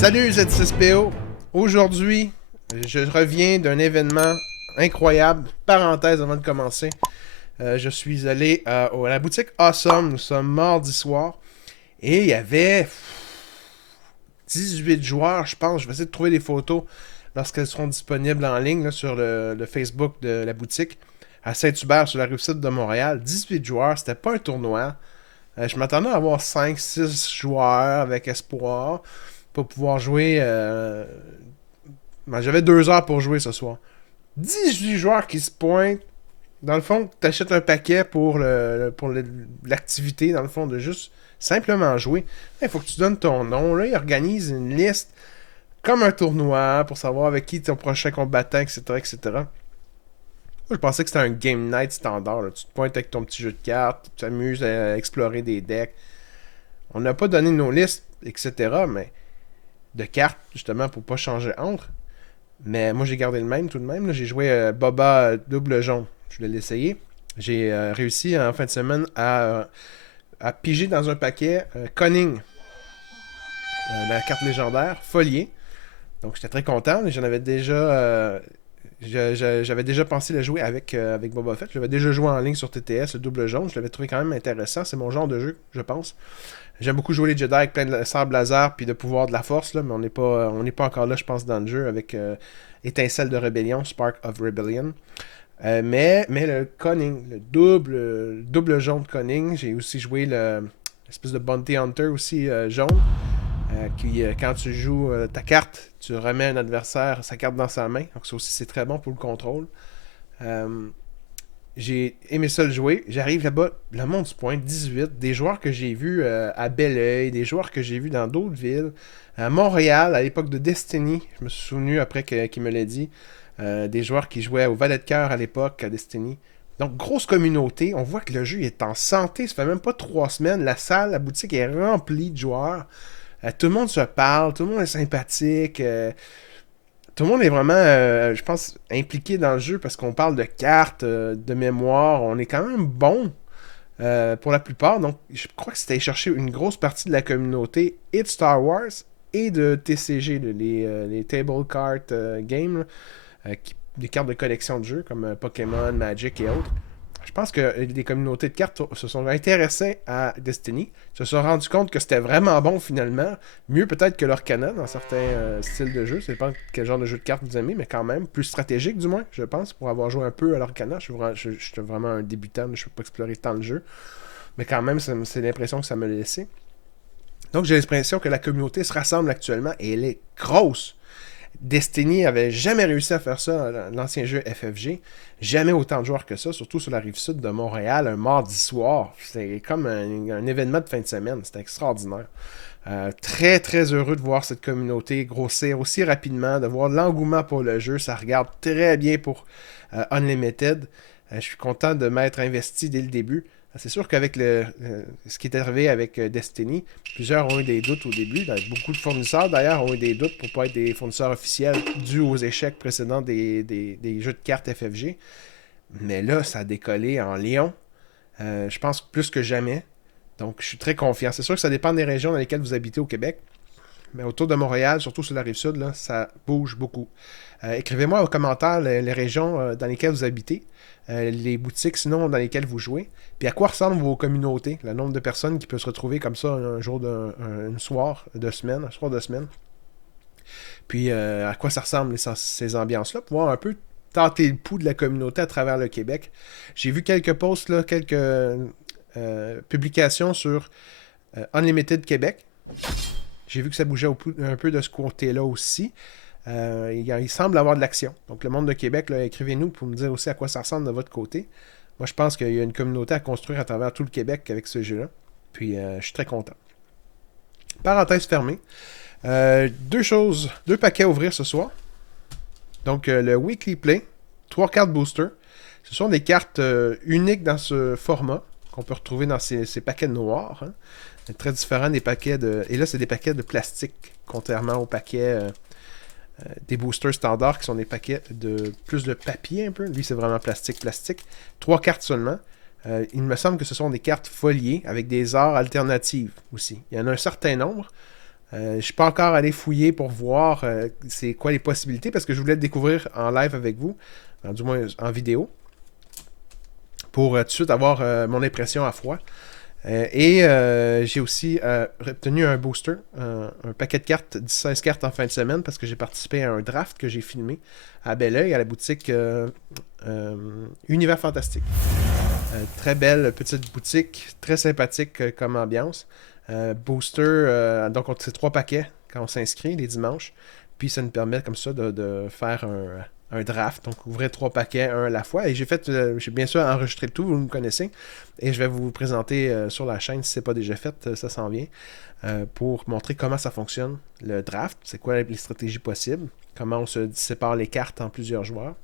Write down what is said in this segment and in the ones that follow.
Salut Z6PO! Aujourd'hui, je reviens d'un événement incroyable. Parenthèse avant de commencer. Je suis allé à la boutique Awesome. Nous sommes mardi soir. Et il y avait 18 joueurs, je pense. Je vais essayer de trouver des photos lorsqu'elles seront disponibles en ligne là, sur le Facebook de la boutique. À Saint-Hubert, sur la rive-sud de Montréal. 18 joueurs, c'était pas un tournoi. Je m'attendais à avoir 5-6 joueurs avec espoir pour pouvoir jouer. J'avais 2 heures pour jouer ce soir. 18 joueurs qui se pointent. Dans le fond, tu achètes un paquet pour l'activité, dans le fond, de juste simplement jouer. Il faut que tu donnes ton nom. Là, ils organisent une liste comme un tournoi pour savoir avec qui ton prochain combattant, etc. etc. Moi, je pensais que c'était un game night standard. Là. Tu te pointes avec ton petit jeu de cartes, tu t'amuses à explorer des decks. On n'a pas donné nos listes, etc. Mais de cartes, justement, pour pas changer entre. Mais moi, j'ai gardé le même tout de même. Là. J'ai joué Boba double jaune. Je voulais l'essayer. J'ai réussi en fin de semaine à piger dans un paquet Conning, la carte légendaire, foliée. Donc, j'étais très content. J'en avais déjà... j'avais déjà pensé le jouer avec Boba Fett. J'avais déjà joué en ligne sur TTS, le double jaune. Je l'avais trouvé quand même intéressant. C'est mon genre de jeu, je pense. J'aime beaucoup jouer les Jedi avec plein de sabre laser puis de pouvoir de la force, là, mais on n'est pas encore là, je pense, dans le jeu avec Étincelle de Rébellion, Spark of Rebellion. Mais le Conning, le double jaune Conning, j'ai aussi joué l'espèce de Bounty Hunter aussi jaune. Qui, quand tu joues ta carte, tu remets un adversaire sa carte dans sa main. Donc ça aussi, c'est très bon pour le contrôle. J'ai aimé ça le jouer. J'arrive là-bas, le monde se pointe 18. Des joueurs que j'ai vus à Belleuil, des joueurs que j'ai vus dans d'autres villes. À Montréal, à l'époque de Destiny, je me suis souvenu après qu'il me l'ait dit. Des joueurs qui jouaient au Valet de Cœur à l'époque, à Destiny. Donc, grosse communauté. On voit que le jeu est en santé. Ça fait même pas 3 semaines. La salle, la boutique est remplie de joueurs. Tout le monde se parle, tout le monde est sympathique. Tout le monde est vraiment, je pense, impliqué dans le jeu parce qu'on parle de cartes, de mémoire. On est quand même bon pour la plupart. Donc, je crois que c'était chercher une grosse partie de la communauté et de Star Wars et de TCG, les Table Card Games, des cartes de collection de jeux comme Pokémon, Magic et autres. Je pense que les communautés de cartes se sont intéressées à Destiny, se sont rendus compte que c'était vraiment bon finalement, mieux peut-être que l'Orcana dans certains styles de jeu, ça dépend quel genre de jeu de cartes vous aimez, mais quand même, plus stratégique du moins, je pense, pour avoir joué un peu à l'Orcana, je suis vraiment un débutant, je ne peux pas explorer tant le jeu, mais quand même, c'est l'impression que ça me l'a laissé. Donc j'ai l'impression que la communauté se rassemble actuellement et elle est grosse. Destiny avait jamais réussi à faire ça dans l'ancien jeu FFG. Jamais autant de joueurs que ça, surtout sur la rive sud de Montréal, un mardi soir. C'était comme un événement de fin de semaine. C'était extraordinaire. Très très heureux de voir cette communauté grossir aussi rapidement, de voir l'engouement pour le jeu. Ça regarde très bien pour Unlimited. Je suis content de m'être investi dès le début. C'est sûr qu'avec ce qui est arrivé avec Destiny, plusieurs ont eu des doutes au début. Beaucoup de fournisseurs, d'ailleurs, ont eu des doutes pour ne pas être des fournisseurs officiels dus aux échecs précédents des jeux de cartes FFG. Mais là, ça a décollé en Lyon. Je pense plus que jamais. Donc, je suis très confiant. C'est sûr que ça dépend des régions dans lesquelles vous habitez au Québec. Mais autour de Montréal, surtout sur la Rive-Sud, là, ça bouge beaucoup. Écrivez-moi en commentaire les régions dans lesquelles vous habitez, les boutiques sinon dans lesquelles vous jouez, puis à quoi ressemblent vos communautés, le nombre de personnes qui peuvent se retrouver comme ça un jour, un soir de semaine, un soir de semaine. Puis à quoi ça ressemble ces ambiances-là, pour voir un peu tenter le pouls de la communauté à travers le Québec. J'ai vu quelques posts, là, quelques publications sur Unlimited Québec. J'ai vu que ça bougeait un peu de ce côté-là aussi. Il semble avoir de l'action. Donc, le monde de Québec, là, écrivez-nous pour me dire aussi à quoi ça ressemble de votre côté. Moi, je pense qu'il y a une communauté à construire à travers tout le Québec avec ce jeu-là. Puis, je suis très content. Parenthèse fermée. Deux paquets à ouvrir ce soir. Donc, le Weekly Play, 3 cartes booster. Ce sont des cartes uniques dans ce format qu'on peut retrouver dans ces paquets noirs. Hein. C'est très différent des paquets de... Et là, c'est des paquets de plastique, contrairement aux paquets des boosters standards qui sont des paquets de plus de papier un peu. Lui, c'est vraiment plastique. 3 cartes seulement. Il me semble que ce sont des cartes foliées avec des arts alternatives aussi. Il y en a un certain nombre. Je ne suis pas encore allé fouiller pour voir c'est quoi les possibilités parce que je voulais le découvrir en live avec vous, du moins en vidéo, pour tout de suite avoir mon impression à froid. J'ai aussi obtenu un booster, un paquet de cartes, 16 cartes en fin de semaine, parce que j'ai participé à un draft que j'ai filmé à Belleuil, à la boutique Univers Fantastique. Très belle petite boutique, très sympathique comme ambiance. Booster, donc c'est 3 paquets quand on s'inscrit les dimanches. Puis ça nous permet comme ça de faire un draft, donc ouvrir 3 paquets, un à la fois. Et j'ai bien sûr enregistré le tout, vous me connaissez. Et je vais vous présenter sur la chaîne, si ce n'est pas déjà fait, ça s'en vient, pour montrer comment ça fonctionne, le draft, c'est quoi les stratégies possibles, comment on se sépare les cartes en plusieurs joueurs.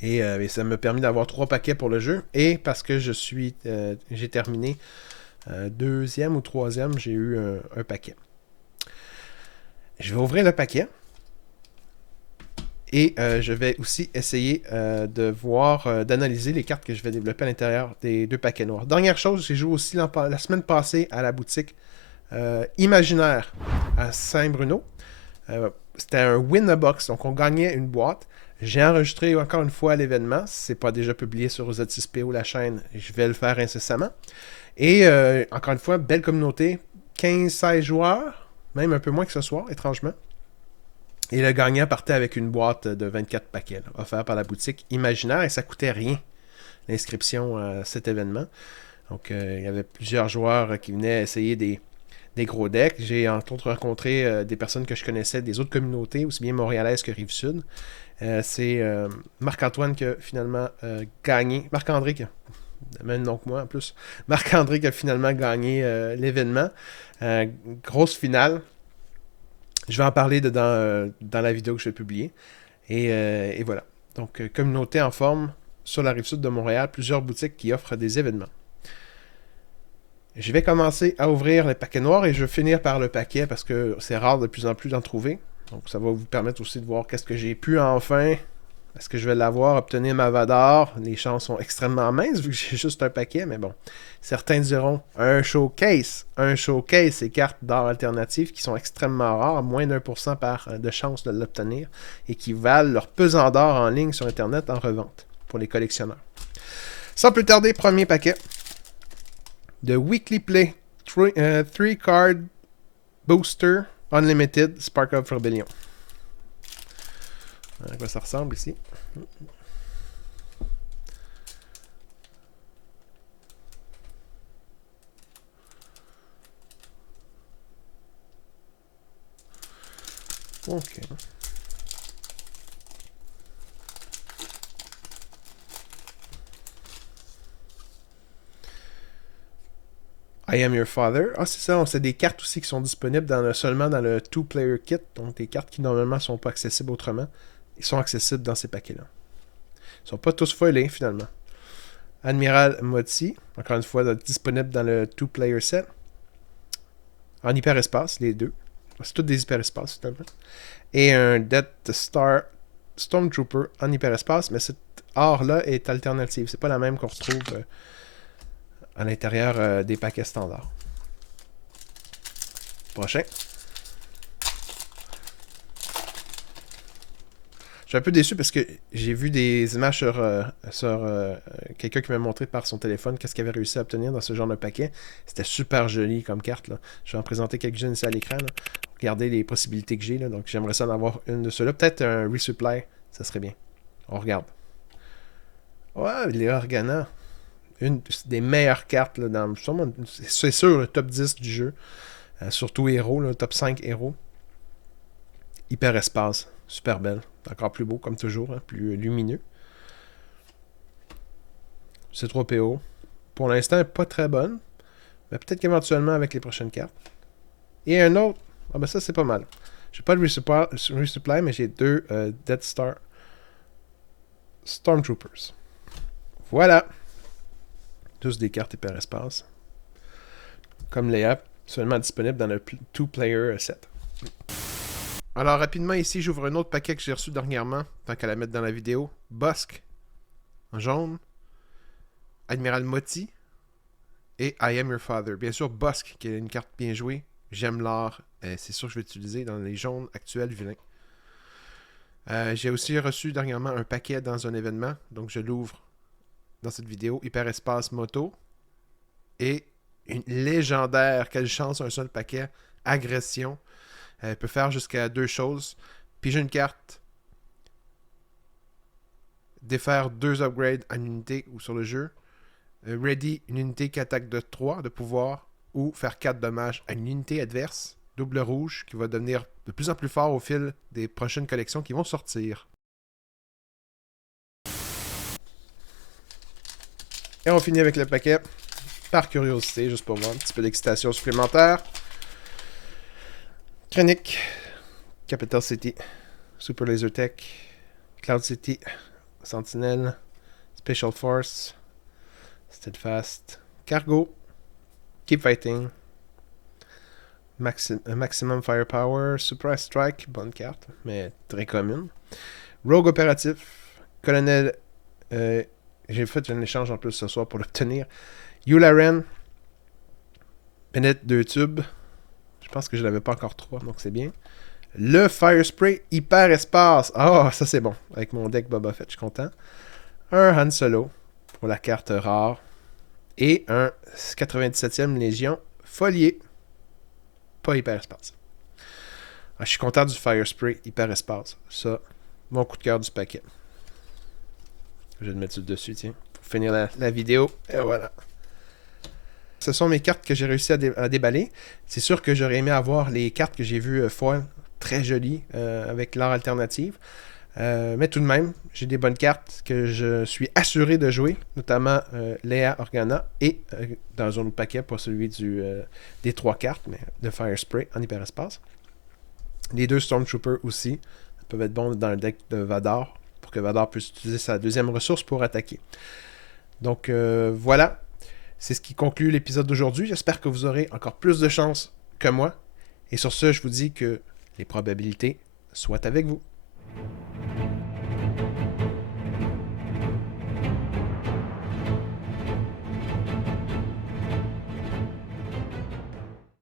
Et ça m'a permis d'avoir 3 paquets pour le jeu. Et parce que j'ai terminé deuxième ou troisième, j'ai eu un paquet. Je vais ouvrir le paquet. Et je vais aussi essayer d'analyser les cartes que je vais développer à l'intérieur des 2 paquets noirs. Dernière chose, j'ai joué aussi la semaine passée à la boutique Imaginaire à Saint-Bruno. C'était un win-a-box, donc on gagnait une boîte. J'ai enregistré encore une fois l'événement. Si ce n'est pas déjà publié sur Z6PO, la chaîne, je vais le faire incessamment. Et encore une fois, belle communauté, 15-16 joueurs, même un peu moins que ce soir, étrangement. Et le gagnant partait avec une boîte de 24 paquets, là, offert par la boutique Imaginaire, et ça coûtait rien, l'inscription à cet événement. Donc, il y avait plusieurs joueurs qui venaient essayer des gros decks. J'ai entre autres rencontré des personnes que je connaissais des autres communautés, aussi bien montréalaises que Rive-Sud. C'est Marc-Antoine qui a finalement gagné. Marc-André qui a même nom que moi en plus. Marc-André qui a finalement gagné l'événement. Grosse finale. Je vais en parler dans la vidéo que je vais publier. Et voilà. Donc, communauté en forme sur la Rive-Sud de Montréal. Plusieurs boutiques qui offrent des événements. Je vais commencer à ouvrir les paquets noirs et je vais finir par le paquet parce que c'est rare de plus en plus d'en trouver. Donc, ça va vous permettre aussi de voir qu'est-ce que j'ai pu enfin. Est-ce que je vais l'avoir, obtenir ma Vador? Les chances sont extrêmement minces vu que j'ai juste un paquet, mais bon. Certains diront un showcase. Un showcase, c'est cartes d'or alternatives qui sont extrêmement rares, moins d'1% de chance de l'obtenir et qui valent leur pesant d'or en ligne sur Internet en revente pour les collectionneurs. Sans plus tarder, premier paquet de Weekly Play 3 Card Booster Unlimited Spark of Rebellion. À quoi ça ressemble ici? Ok. I Am Your Father. Ah, c'est ça, c'est des cartes aussi qui sont disponibles seulement dans le 2-player kit, donc des cartes qui normalement ne sont pas accessibles autrement. Ils sont accessibles dans ces paquets-là. Ils ne sont pas tous foilés, finalement. Admiral Moti, encore une fois, disponible dans le 2-player set. En hyperespace, les deux. C'est tous des hyperespaces, finalement. Et un Death Star Stormtrooper en hyperespace, mais cette or-là est alternative. C'est pas la même qu'on retrouve à l'intérieur des paquets standards. Prochain. Je suis un peu déçu parce que j'ai vu des images sur quelqu'un qui m'a montré par son téléphone qu'est-ce qu'il avait réussi à obtenir dans ce genre de paquet. C'était super joli comme carte, là. Je vais en présenter quelques-unes ici à l'écran, là. Regardez les possibilités que j'ai, là. Donc j'aimerais ça en avoir une de ceux-là. Peut-être un resupply, ça serait bien. On regarde. Ouais, les Organa. Une des meilleures cartes là, c'est sûr le top 10 du jeu. Surtout héros, le top 5 héros. Hyper espace. Super belle. Encore plus beau, comme toujours, hein, plus lumineux. C3PO. Pour l'instant, pas très bonne. Mais peut-être qu'éventuellement avec les prochaines cartes. Et un autre. Ah ben ça, c'est pas mal. J'ai pas de resupply, mais j'ai 2 Death Star Stormtroopers. Voilà. Tous des cartes hyperespace. Comme Léa, seulement disponible dans le 2-player set. Alors rapidement ici, j'ouvre un autre paquet que j'ai reçu dernièrement, tant qu'à la mettre dans la vidéo. Bossk, en jaune. Admiral Moti. Et I Am Your Father. Bien sûr, Bossk, qui est une carte bien jouée. J'aime l'art C'est sûr que je vais l'utiliser dans les jaunes actuels vilains. J'ai aussi reçu dernièrement un paquet dans un événement, donc je l'ouvre dans cette vidéo. Hyperespace Moto. Et une légendaire, quelle chance, un seul paquet, Agression. Elle peut faire jusqu'à 2 choses. Piger une carte, défaire 2 upgrades en unité ou sur le jeu. Ready, une unité qui attaque de 3 de pouvoir, ou faire 4 dommages à une unité adverse. Double rouge, qui va devenir de plus en plus fort au fil des prochaines collections qui vont sortir. Et on finit avec le paquet, par curiosité, juste pour voir un petit peu d'excitation supplémentaire. Krennic, Capital City, Super Laser Tech, Cloud City, Sentinel, Special Force, Steadfast, Cargo, Keep Fighting, Maximum Firepower, Surprise Strike, bonne carte, mais très commune. Rogue Opératif, Colonel, j'ai fait un échange en plus ce soir pour l'obtenir. Yularen, Bennett 2 tubes, je pense que je l'avais pas encore 3, donc c'est bien. Le Fire Spray Hyper Espace, ça c'est bon, avec mon deck Boba Fett, je suis content. Un Han Solo, pour la carte rare. Et un 97e Légion Folier. Pas Hyperespace. Je suis content du Fire Spray Hyperespace. Ça, mon coup de cœur du paquet. Je vais le mettre dessus, tiens, pour finir la vidéo. Et voilà. Ce sont mes cartes que j'ai réussi à déballer. C'est sûr que j'aurais aimé avoir les cartes que j'ai vues foil, très jolies, avec l'art alternative. Mais tout de même, j'ai des bonnes cartes que je suis assuré de jouer, notamment Leia Organa et dans un autre paquet, pas celui des 3 cartes, mais de Fire Spray en hyperespace. Les 2 Stormtroopers aussi peuvent être bons dans le deck de Vador pour que Vador puisse utiliser sa deuxième ressource pour attaquer. Donc voilà, c'est ce qui conclut l'épisode d'aujourd'hui. J'espère que vous aurez encore plus de chance que moi. Et sur ce, je vous dis que les probabilités soient avec vous.